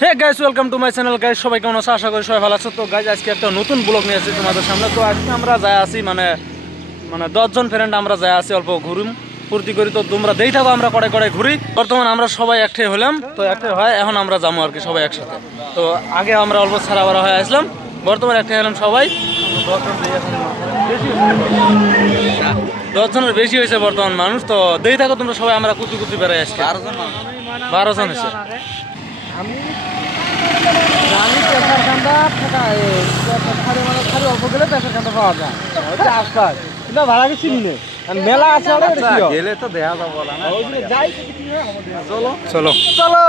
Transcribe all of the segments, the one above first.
Hey guys, welcome to my channel. Guys, সবাই কেমন আছো? আশা করি সবাই ভালো আছো। তো গাইস, আজকে একটা নতুন ব্লগ নিয়ে আসছি তোমাদের সামনে। তো আজকে আমরা যাই আছি মানে 10 জন ফ্রেন্ড আমরা যাই আছি, অল্প ঘুরুম ফুর্তি করি। তো তোমরা দেই থাকো, আমরা কড়াই কড়াই ঘুরি। বর্তমান আমরা সবাই একটাই হলাম, তো একটাই হয় এখন আমরা যাবো আর কি সবাই একসাথে। তো আগে আমরা অল্প ছাড়া বাড়া হয়ে আসলাম, বর্তমানে একটাই হলাম সবাই। 10 জনের বেশি হয়েছে বর্তমান মানুষ। তো দেই থাকো তোমরা সবাই, আমরা কুচি কুচি বেড়াই আজকে 12 জন হয়েছে। আমি পেশার কান্দা খালি অল্প গেলে পেশার কান্দা পাওয়া যায় আশপাশ, কিন্তু ভাড়া কি চিনি নেই মেলা আছে গেলে তো দেখা যাবো না। চলো চলো চলো।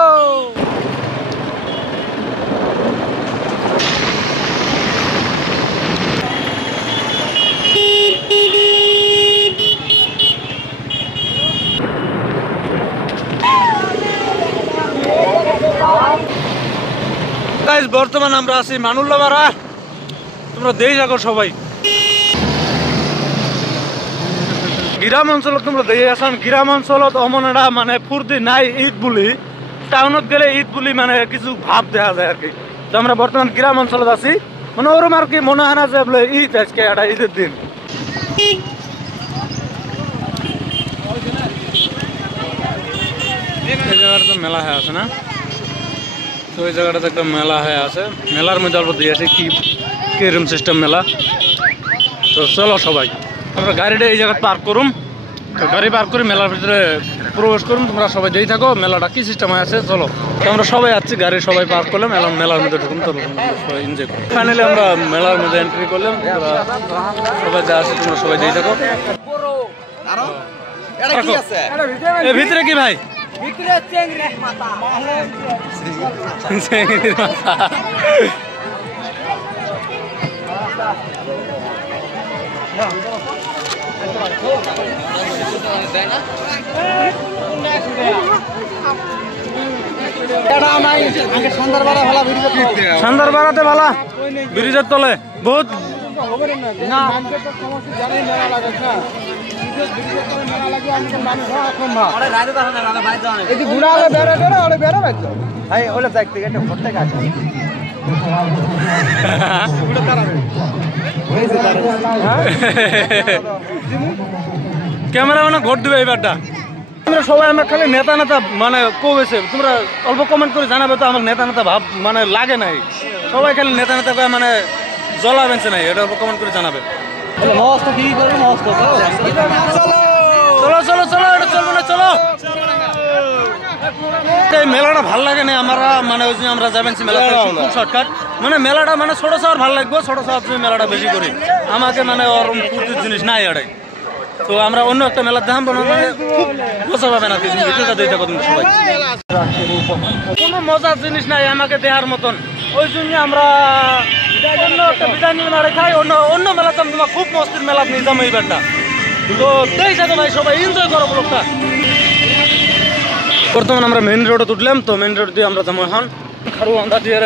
গাইস, বর্তমান আমরা আছি মানুল্লাপাড়া। তোমরা দেই থাকো সবাই। গ্রাম অঞ্চলত তোমরা দেখে আসান, গ্রাম অঞ্চলত অমনেরা মানে ফুর্তি নাই ঈদ বুলি। টাউনত গেলে ঈদ বুলি মানে কিছু ভাব দেখা যায় আর কি। তো আমরা বর্তমান গ্রাম অঞ্চলত আছি, মানে ওরম আর কি মনে হয় না যে বলে ঈদ আজকে একটা ঈদের দিন। এই জায়গাটা তো মেলা হয়ে আছে না? তো ওই জায়গাটাতে একটা মেলা হয়ে আছে, মেলার মধ্যে অল্প দিয়েছে কি কিরম সিস্টেম মেলা। তো চলো সবাই আমরা গাড়িটা এই জায়গায় পার্ক করুম। তো গাড়ি পার্ক করে মেলার ভিতরে প্রবেশ করুন। তোমরা সবাই যেই থাকো মেলাটা কি সিস্টেম আছে চলো। তো আমরা সবাই আছি, গাড়ি সবাই পার্ক করলাম, এলাম মেলার মধ্যে ঢুকুন। তো সবাই এনজয় করুন। ফাইনালি আমরা মেলার মধ্যে এন্ট্রি করলাম। সবাই যা আছে তোমরা সবাই যেই থাকো। ভিতরে কি ভাই? চিংড়ির মাথা। সন্ধ্যার বাড়াতে ভালা ব্রিজের তলে বহুত ক্যামেরা মানে ঘট দিবে এইবারটা। তোমরা সবাই আমরা খালি নেতা নেতা মানে কবেছে, তোমরা অল্প কমেন্ট করে জানাবে তো আমার নেতা নেতা ভাব মানে লাগে নাই। সবাই খালি নেতা নেতা মানে জ্বলা বেঁচে নাই, এটা অল্প কমেন্ট করে জানাবে। চলো চলো চলো, এটা চলবো না, চলো। এই মেলাটা ভাল লাগে না আমরা, মানে ওই জন্য আমরা যাবেন মেলা খুব শর্টকাট। মানে মেলাটা মানে ছোট শহর ভাল লাগবে, ছোট শহর মেলাটা বেশি করি আমাকে মানে ওরম ফুর্তির জিনিস নাই এটাই। তো আমরা অন্য একটা মেলা দেখাম, মানে খুব মজা পাবেন আর কি। ভিডিওটা দিয়ে থাকো তুমি সবাই, কোনো মজার জিনিস নাই আমাকে দেওয়ার মতন। ওই জন্য আমরা অন্য একটা বিদায় নিয়ে মারে খাই, অন্য মেলাতে তোমার খুব মস্তির মেলা নিয়ে যাবো এইবারটা। তো দেই থাকো ভাই, সবাই এনজয় করো ব্লগটা। বর্তমানে আমরা মেন রোডে উঠলাম। তো মেন রোড দিয়ে আমরা যাবো এখন খারুয়ান্দা দিয়ে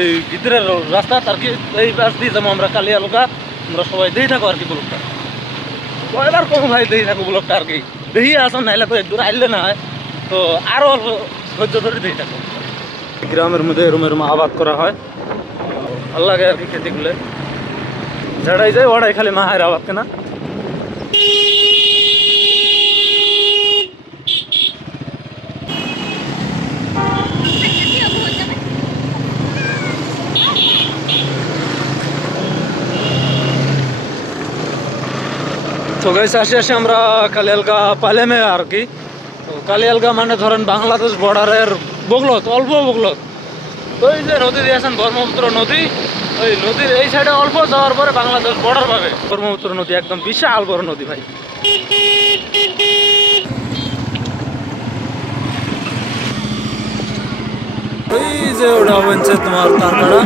এই ভিতরের রাস্তা আর কি, এই পাশ দিয়ে যাবো আমরা কালিয়ালগা। আমরা সবাই দেই থাকো আর কি ব্লগটা। এবার কম ভাই দেই থাকো ব্লগটা আর কি। দেখি আসুন, নাইলে তো একদূর আইলে না হয়, তো আরো অল্প ধৈর্য ধরে দেই থাকো। গ্রামের মধ্যে এরম এরম আবাদ করা হয়, ভালো লাগে আর কি খেতে গুলে। ঝাড়াই যায় ওড়াই খালি মায়ের আবাদ কেনা। তো গাইস, আসে আমরা কালিয়ালগা পালেমে আর কি। তো কালিয়ালগা মানে ধরেন বাংলাদেশ বর্ডারের বগলত, অল্প বগলত। তো এই যে নদী দিয়েছেন ব্রহ্মপুত্র নদী, ওই নদীর এই সাইডে অল্প যাওয়ার পরে বাংলাদেশ বর্ডার পাবে। ব্রহ্মপুত্র নদী একদম বিশাল বড় নদী ভাই। এই যে ওটা হচ্ছে তোমার তারকাটা,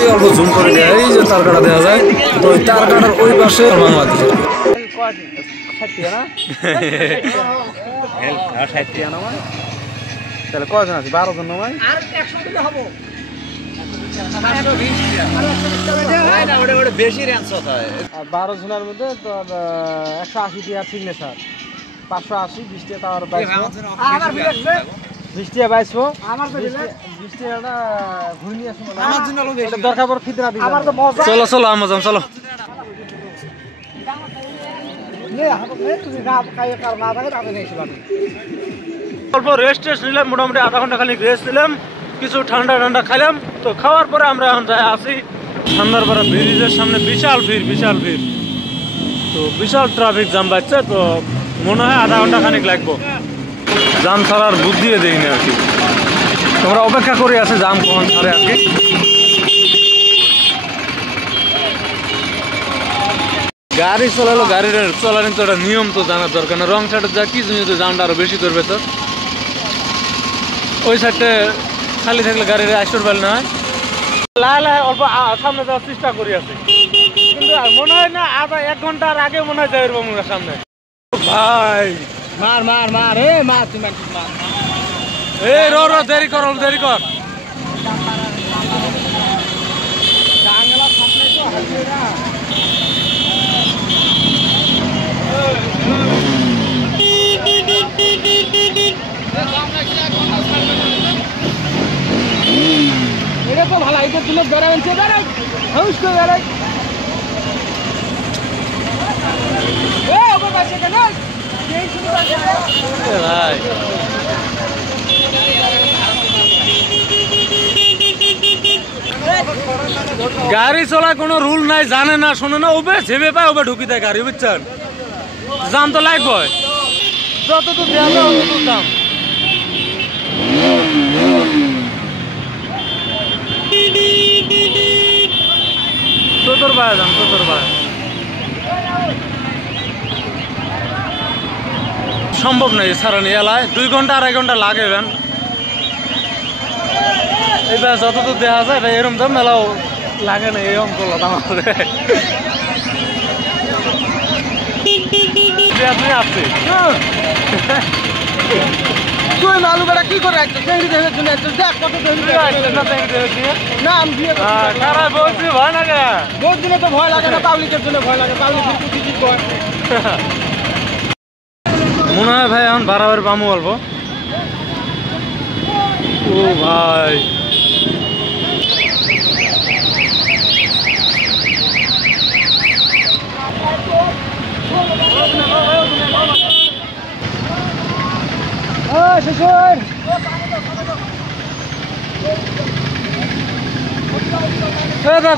এই অল্প জুম করে দেয়, এই যে তারকাটা দেখা যায়। তো ওই তারকাটার ওই পাশে বাংলাদেশ। তাহলে কয়জন আছে? 12 জন নয়। বেশি রেঞ্জ হয় 12 জনের মধ্যে তো 180 টাকা সিগনেচার 580 20 টাকা আর 20 টাকা 22 আমার তো দিলে 20 টাকাটা ঘুরে নিয়ে আসুন আমার জন্য লোক বেশি দরকার পড় ফিতরা দিই আমার তো মজা চলো চলো আমাজন চলো নে আপনি তুমি না খাই কার না থাকে তাতে নিয়ে এসলাম অল্প রেস্ট নিলাম মোটামুটি আধা ঘন্টা খালি রেস্ট নিলাম কিছু ঠান্ডা ঠান্ডা খাইলাম তো খাওয়ার পরে আমরা এখন যাই আসি ঠান্ডারপাড়া ব্রিজের সামনে বিশাল ভিড় তো বিশাল ট্রাফিক জ্যাম বাজছে তো মনে হয় আধা ঘন্টা খানিক লাগবো জাম ছাড়ার বুদ্ধিও দেয়নি আর কি তোমরা অপেক্ষা করে আছে জাম কখন ছাড়ে আর কি গাড়ি চলালো গাড়ির চলার তো একটা নিয়ম তো জানার দরকার না রং সাইডে যা কি জন্য তো জামটা আরো বেশি করবে তো ওই সাইডে খালি থাকলে গাড়ির আসর পাল না লাহে লাহে অল্প সামনে যাওয়ার চেষ্টা করি আছে কিন্তু মনে হয় না আধা 1 ঘন্টার আগে মনে হয় যাই মুখের সামনে ভাই মার মার মার এ মার তুমি মার এ রো দেরি কর জাঙ্গলা সামনে তো হাজিরা এটা তো ভালো এটা তুলে বেড়াবেন সে বেড়াই হাউস করে বেড়াই এ ওপর পাশে কেন এই শুরু করে ভাই গাড়ি চলা কোনো রুল নাই জানে না শোনে না ওবে ঝেবে পায় ওবে ঢুকি দেয় গাড়ি বুঝছেন জাম তো লাগবে যত তো দেওয়া তত দাম তোর ভাই দাম তোর ভাই সম্ভব নয় সারানি এলায় 2 ঘন্টা 2.5 ঘন্টা লাগে ভ্যান এইবার যতদূর দেখা যায় ভাই এরকম তো মেলাও লাগে না এই অঙ্কল আমাদের আপনি আসছে তুই আলু বেড়া কি করে রাখছিস চেংড়ি দেখার জন্য একটু দেখ কত না আমি দিয়ে খারাপ বলছি ভয় লাগে বহুত দিনে তো ভয় লাগে না পাবলিকের জন্য ভয় লাগে পাবলিক কি কয় মনে হয় ভাই এখন বাড়াবার পামু অল্প ও ভাই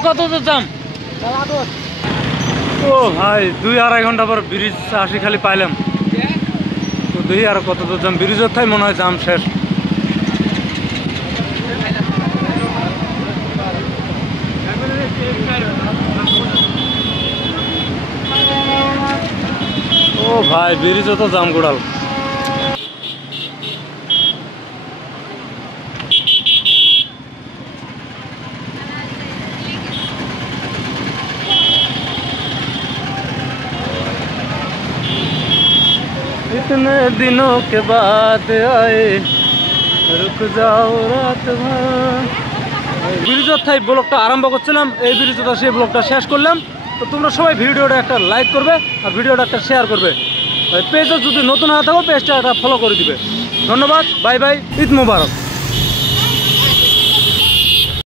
কত দাম ও ভাই 2-2.5 ঘন্টা পর ব্রিজ আসি খালি পাইলাম তো দেখি আর কত দাম ব্রিজের থাই মনে হয় জাম শেষ ও ভাই ব্রিজে তো জাম গোড়াল इतने दिनों के बाद आए रुक जाओ रात भर ব্রিজের থাই ব্লগটা আরম্ভ করছিলাম এই ব্রিজে তো সেই ব্লগটা শেষ করলাম তো তোমরা সবাই ভিডিওটা একটা লাইক করবে আর ভিডিওটা একটা শেয়ার করবে পেজে যদি নতুন হয়ে থাকো পেজটা একটা ফলো করে দিবে ধন্যবাদ বাই বাই ঈদ মোবারক